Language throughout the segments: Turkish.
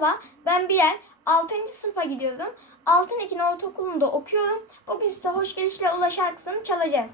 sabah ben bir yer 6. sınıfa gidiyordum. Altın Ekin Ortaokulu'nda okuyorum. Bugün size Hoş Gelişle Ula çalacağım.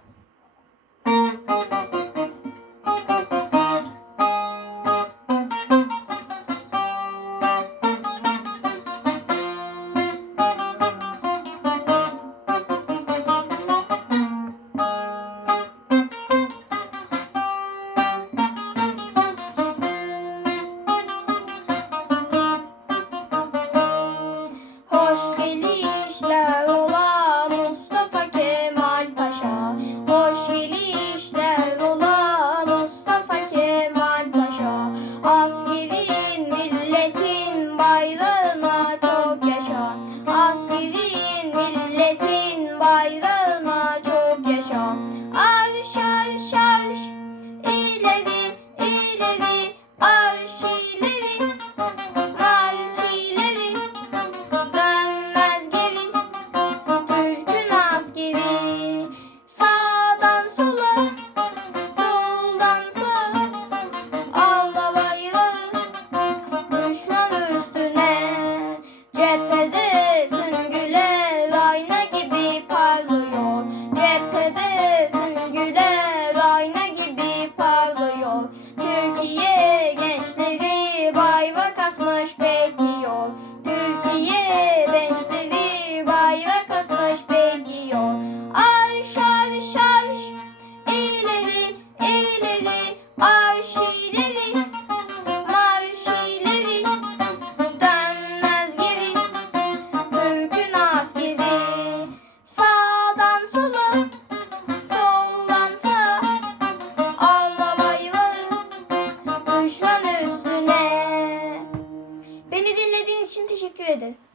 Bye. dedi.